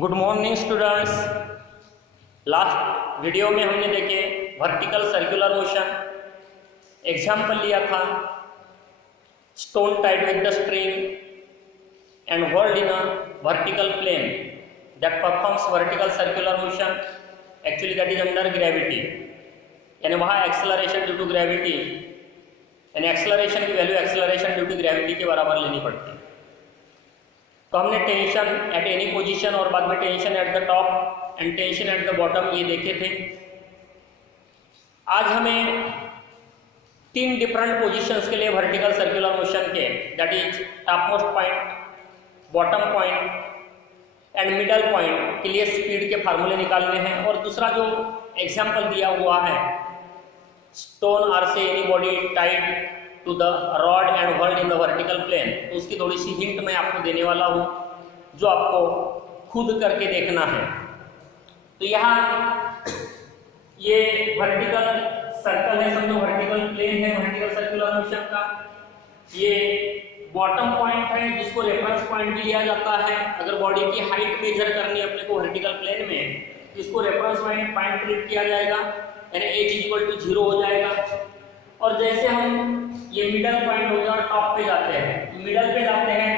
Good morning students. Last video में हमने देखे वर्टिकल सर्कुलर मोशन। एग्जाम्पल लिया था stone tied with the string and hold in a vertical plane that performs vertical circular motion, actually that is under gravity. यानी वहाँ acceleration due to gravity, यानी acceleration की value acceleration due to gravity के बराबर लेनी पड़ती है। तो हमने टेंशन एट एनी पोजीशन और बाद में tension eight the top and tension eight the bottom ये देखे थे। आज हमें तीन डिफरेंट पोजीशंस के लिए वर्टिकल सर्कुलर मोशन के, that is top most point, bottom point and middle point के लिए स्पीड के फार्मूले निकालने हैं। और दूसरा जो एग्जाम्पल दिया हुआ है stone or say any body tied to the rod and hold in the vertical plane, तो उसकी थोड़ी सी हिंट मैं आपको देने वाला हूँ जो आपको खुद करके देखना है। तो यहाँ ये वर्टिकल सर्कल है, समझो वर्टिकल प्लेन है वर्टिकल सर्कुलर मोशन का। ये बॉटम पॉइंट है जिसको रेफरेंस पॉइंट भी लिया जाता है। अगर बॉडी की हाइट मेजर करनी है अपने को वर्टिकल प्लेन में, इसको रेफरेंस पॉइंट ट्रीट किया जाएगा, यानी एच इक्वल टू 0 हो जाएगा। और जैसे हम ये मिडल पॉइंट हो गया और टॉप पे जाते हैं, मिडल पे जाते हैं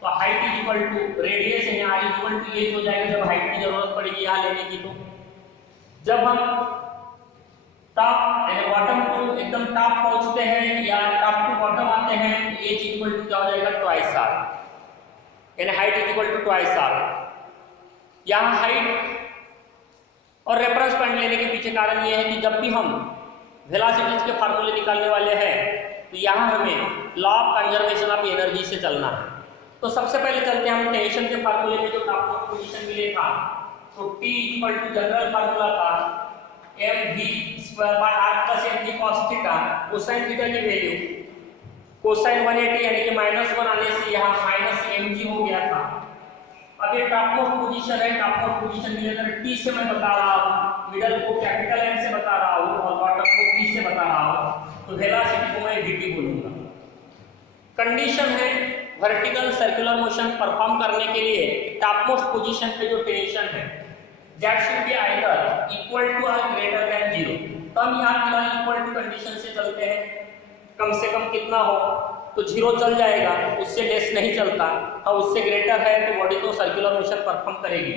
तो height is equal to radius यानी आर इक्वल टू एच हो जाएगा जब हाइट की जरूरत पड़ेगी यहाँ लेने की। तो जब हम टॉप यानी बॉटम टू एकदम टॉप पहुंचते हैं या टॉप टू बॉटम आते हैं, एच इक्वल टू क्या हो जाएगा, ट्वाइस आर, यानी height is equal to twice R. यहाँ हाइट और रेफरेंस पॉइंट लेने के पीछे कारण ये है कि जब भी हम वेलोसिटीज के फार्मूले निकालने वाले हैं तो यहाँ हमें law of conservation of energy से चलना है। तो सबसे पहले चलते हैं हम टेंशन के फार्मूले में जो टॉप मोस्ट पोजीशन मिले था। तो T equal to general formula था mv square by r plus mg cos theta. Cosine theta की वैल्यू कोसाइन 180 यानी कि -1 आने से यहाँ -mg हो गया था। अब ये टॉप मोस्ट पोजीशन है, टॉप मोस्ट पोजीशन मिले अगर T से मैं बता रहा हूँ, मिडल को कैपिटल M से बता रहा हूँ और बॉटम को P से बता रहा हूँ, तो वेलोसिटी को मैं vt बोलूंगा। कंडीशन है वर्टिकल सर्कुलर मोशन परफॉर्म करने के लिए टॉप मोस्ट पोजीशन पे जो टेंशन है that should be either equal to और ग्रेटर देन 0। तो हम यहाँ फिलहाल इक्वल टू कंडीशन से चलते हैं, कम से कम कितना हो, तो 0 चल जाएगा, उससे लेस नहीं चलता, और उससे ग्रेटर है तो बॉडी तो सर्कुलर मोशन परफॉर्म करेगी।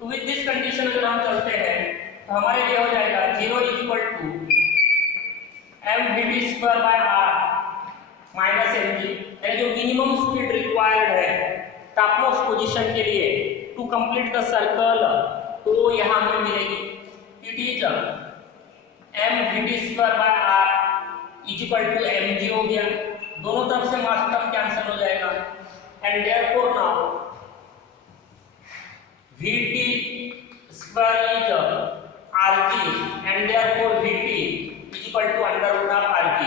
तो विद दिस कंडीशन अगर हम चलते हैं तो हमारे लिए हो जाएगा 0 is equal to mvt square by r minus mg, यानी जो मिनिमम स्पीड रिक्वायर्ड है टॉप मोस्ट पोजीशन के लिए टू कंप्लीट द सर्कल, तो यहाँ हमें मिलेगी it is mvt square by r is equal to mg हो गया। दोनों तरफ से मास टर्म कैंसिल हो जाएगा and therefore now vt square is rg and therefore vt is equal to under root of rg।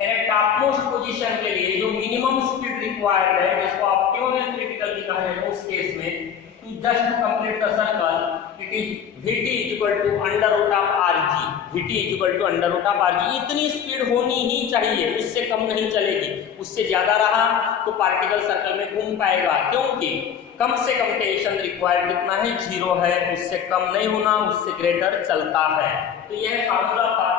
यानी टॉप मोस्ट पोजीशन के लिए जो मिनिमम स्पीड रिक्वायर्ड है जिसको ऑप्टिमम या क्रिटिकल भी कहा जाएगा उस केस में, to just complete the circle it is vt is equal to under root of rg, vt is equal to under root of rg। इतनी स्पीड होनी ही चाहिए, उससे कम नहीं चलेगी। उससे ज्यादा रहा तो पार्टिकल सर्कल में घूम पाएगा, क्योंकि कम से कम टेंशन रिक्वायर्ड कितना है, 0 है, उससे कम नहीं होना, उससे ग्रेटर चलता है। तो यह फार्मूला था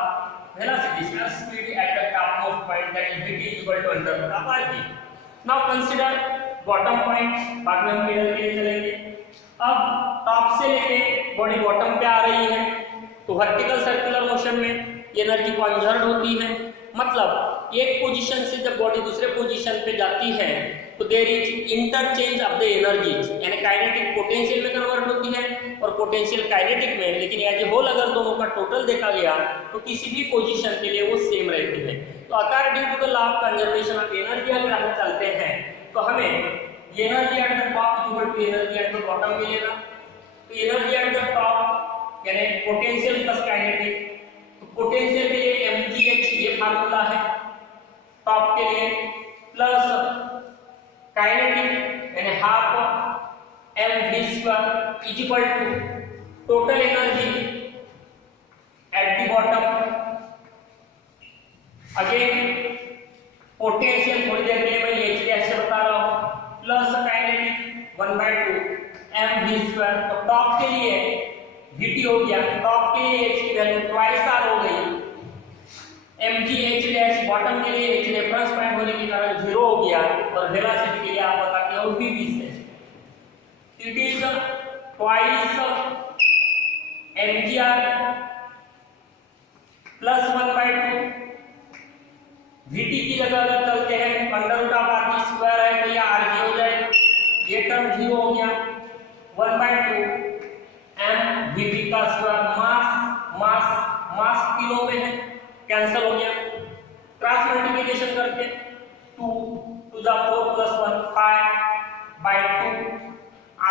velocity speed at the top most point that is vt is equal to under root of rg। Now consider bottom point, बाद में हम मिडल के लिए चलेंगे। अब टॉप से लेके बॉडी बॉटम पे आ रही है तो वर्टिकल सर्कुलर मोशन में एनर्जी कंजर्व होती है। मतलब एक पोजीशन से जब बॉडी दूसरे पोजीशन पे जाती है तो there is interchange of the energies, यानी काइनेटिक पोटेंशियल में कन्वर्ट होती है और पोटेंशियल काइनेटिक में। लेकिन एज ए होल अगर दोनों का टोटल देखा गया तो किसी भी पोजीशन के लिए वो सेम रहती है। तो according to the law of conservation of energy अगर हम चलते हैं तो हमें energy at the top equal to energy at the bottom मिलेगा। तो एनर्जी एट द टॉप यानी पोटेंशियल प्लस काइनेटिक, तो पोटेंशियल के लिए mgh ये फार्मूला है टॉप के लिए, प्लस काइनेटिक यानी half mv square is equal to total energy at the bottom, again potential थोड़ी देर के लिए मैं h से बता रहा हूं, plus kinetic 1/2 M V square. तो टॉप के लिए वीटी हो गया, टॉप के लिए एच की वैल्यू ट्वाइस आर हो गई, M G H dash bottom के लिए एच रेफरेंस पॉइंट होने के कारण 0 हो गया, और वेलोसिटी के लिए आप बता के और वी से it is twice M G R plus 1/2। VT की जगह अगर चलते हैं under root of R G square है तो यह आर जी हो जाए, ये टर्म 0 हो गया, 1/2 एम वीटी का स्क्वायर। मास किलो में है, कैंसिल हो गया, क्रॉस मल्टीप्लिकेशन करके 2 to the 4 plus 1 5/2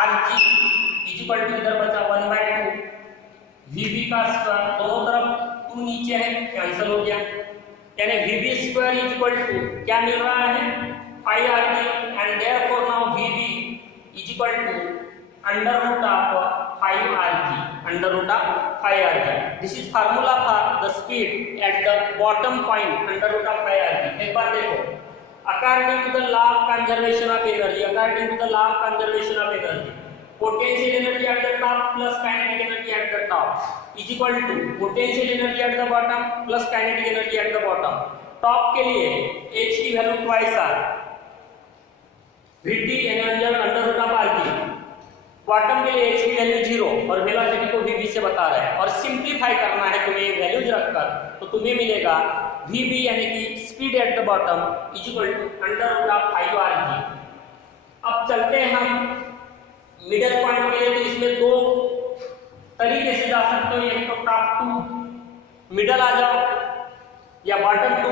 rg is equal to इधर बचा 1/2 vb का स्क्वायर, दोनों तरफ 2 नीचे है, कैंसिल हो गया, यानी vb square is equal to क्या मिल रहा है 5rg, and therefore now vb is equal to under root of 5rg। This is formula for the speed at the bottom point under root of 5rg। एक बार देखो, according to the law of conservation of energy, potential energy at the top plus kinetic energy at the top is equal to potential energy at the bottom plus kinetic energy at the bottom। Top के लिए h की value twice R, vt under root of rg, bottom के लिए h की value 0 और velocity को vb से बता रहा है, और सिंपलीफाई करना है तुम्हें वैल्यूज रखकर, तो तुम्हें मिलेगा vb यानी कि speed at the bottom is equal to under root of 5rg। अब चलते हैं हम मिडल पॉइंट के लिए, तो इसमें दो तरीके से जा सकते हो, एक तो टॉप टू मिडल आ जाओ या बॉटम टू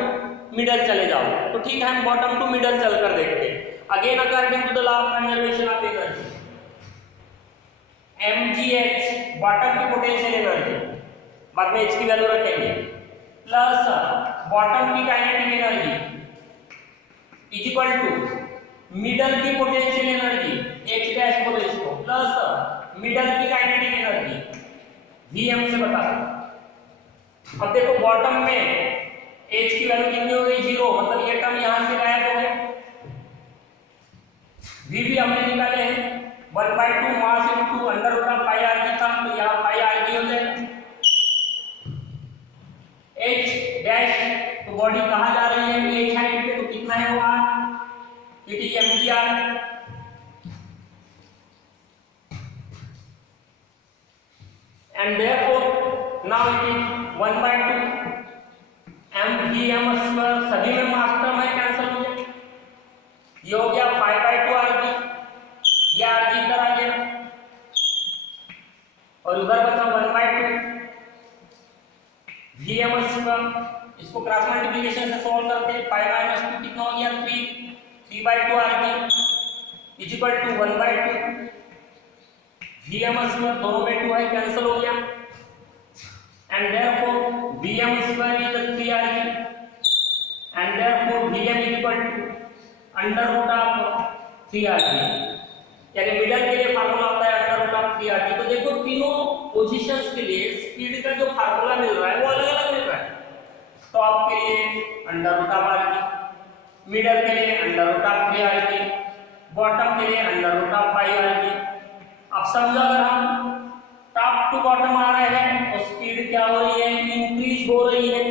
मिडल चले जाओ। तो ठीक है, हम बॉटम टू मिडल चलकर देखते हैं। Again according to the law of conservation of energy, mgh bottom की पोटेंशियल एनर्जी, बाद में h की वैल्यू रखेंगे, प्लस बॉटम की kinetic energy is equal to middle की पोटेंशियल एनर्जी h डैश बोलो इसको, प्लस मिडल की काइनेटिक एनर्जी vm से बता। अब देखो बॉटम में h की वैल्यू कितनी हो गई 0, मतलब ये टर्म यहां से गायब हो गया। vb हमने निकाले हैं 1/2 mass into under root of 5rg था, तो यहां 5rg हो जाएगा। h डैश तो बॉडी कहां जा रही है h हाइट पे, तो कितना है वो r, it is mgr, and therefore now it is 1/2 mvm square, सभी में मास टर्म है, कैंसिल हो गया, ये हो गया 5/2 rg, ये rg इधर आ गया, और उधर बचा 1/2 vm स्क्वायर। इसको क्रॉस मल्टीप्लिकेशन से सॉल्व करते हैं, 5 - 2 कितना हो गया 3/2 rg is equal to 1/2 vm square, दोनों में 2 है, कैंसिल हो गया, and therefore vm square is 3rg, and therefore vm is equal to under root of 3rg, यानी मिडल के लिए फार्मूला आता है अंडर रूट ऑफ 3rg। तो देखो तीनों पोजीशंस के लिए स्पीड का जो फार्मूला मिल रहा है वो अलग-अलग मिल रहा है। टॉप के लिए under root of rg, middle के लिए under root of 3rg, bottom के लिए अंडर रूट ऑफ 5rg। अब समझो अगर हम टॉप टू बॉटम आ रहे हैं तो स्पीड क्या हो रही है, इंक्रीज हो रही है,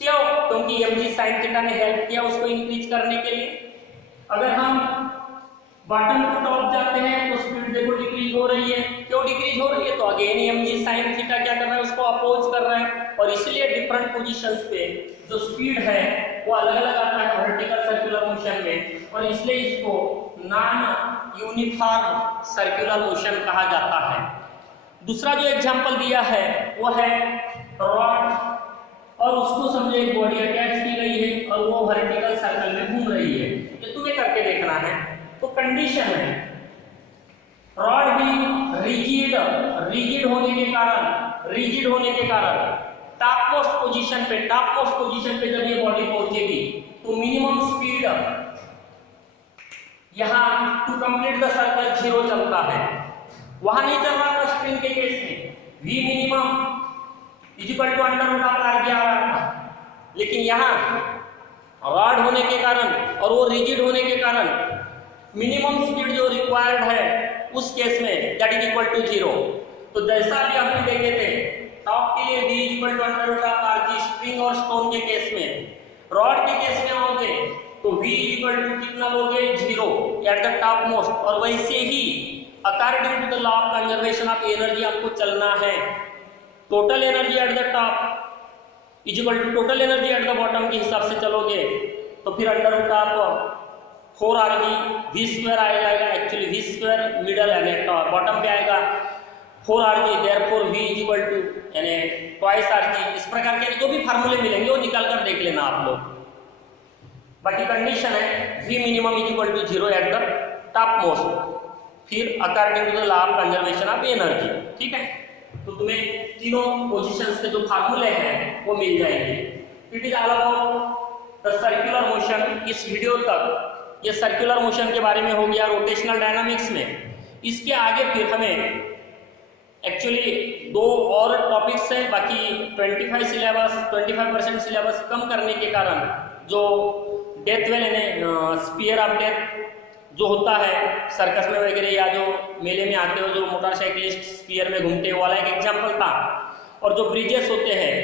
क्यों, क्योंकि mg sin थीटा ने हेल्प किया उसको इंक्रीज करने के लिए। अगर हम बॉटम टू टॉप जाते हैं तो स्पीड देखो डिक्रीज हो रही है, क्यों डिक्रीज हो रही है, तो अगेन mg sin थीटा क्या कर रहा है, उसको अपोज कर रहा है, और इसलिए डिफरेंट पोजीशंस पे जो स्पीड है वो अलग-अलग आता है वर्टिकल सर्कुलर मोशन में, और इसलिए इसको नॉन यूनिफॉर्म सर्कुलर मोशन कहा जाता है। दूसरा जो एग्जांपल दिया है वो है रॉड, और उसको समझो एक बॉडी अटैच की गई है और वो वर्टिकल सर्कल में घूम रही है, ये तुम्हें करके देखना है। तो कंडीशन है रॉड भी रिजिड होने के कारण टॉप मोस्ट पोजीशन पे जब ये बॉडी पहुंचेगी तो मिनिमम स्पीड यहां टू कंप्लीट द सर्कल 0 चलता है, वहां नहीं चल रहा था स्प्रिंग के केस में, v minimum is equal to under root of r आ रहा था, लेकिन यहां रॉड होने के कारण और वो रिजिड होने के कारण मिनिमम स्पीड जो रिक्वायर्ड है उस केस में दैट इज इक्वल टू 0। तो जैसा भी हमने देखे थे टॉप के लिए v equal to under root of R, spring और स्टोन के केस में। रॉड के केस में आओगे तो v इक्वल टू कितना लोगे 0 एट द टॉप मोस्ट, और वैसे ही according to the law of conservation of energy आपको चलना है। Total energy at the top is equal to total energy at the bottom के हिसाब से चलोगे तो फिर under root of 4rg v square आ जाएगा, एक्चुअली v स्क्वायर मिडल यानी बॉटम पे आएगा 4rg, therefore v is equal to यानी ट्वाइस rg। इस प्रकार के जो भी फार्मूले मिलेंगे वो निकाल कर देख लेना आप लोग। बाकी कंडीशन है v minimum is equal to 0 at the top most, फिर according to the law of conservation of energy. ठीक है, तो तुम्हें तीनों पोजीशंस के जो फार्मूले हैं वो मिल जाएंगे। It is all about the circular motion. इस वीडियो तक ये सर्कुलर मोशन के बारे में हो गया रोटेशनल डायनामिक्स में। इसके आगे फिर हमें एक्चुअली 2 और टॉपिक्स हैं, बाकी 25% सिलेबस कम करने के कारण जो डेथ वेल यानी स्पीयर ऑफ डेथ जो होता है सर्कस में वगैरह या जो मेले में आते हो जो मोटरसाइकिलिस्ट स्पीयर में घूमते हैं वाला एक एग्जाम्पल था। और जो ब्रिजेस होते हैं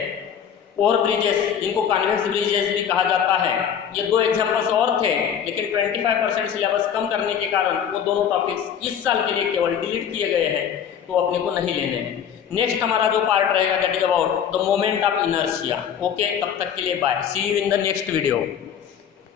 ओवर ब्रिजेस जिनको कॉन्वेक्स ब्रिजेस भी कहा जाता है, ये 2 एग्जाम्पल्स और थे, लेकिन 25% सिलेबस कम करने के कारण वो दोनों टॉपिक्स इस साल के लिए केवल डिलीट किए गए हैं, तो अपने को नहीं लेने हैं। नेक्स्ट हमारा जो पार्ट रहेगा that is about the moment of inertia. Okay, तब तक के लिए bye, see you in the next video.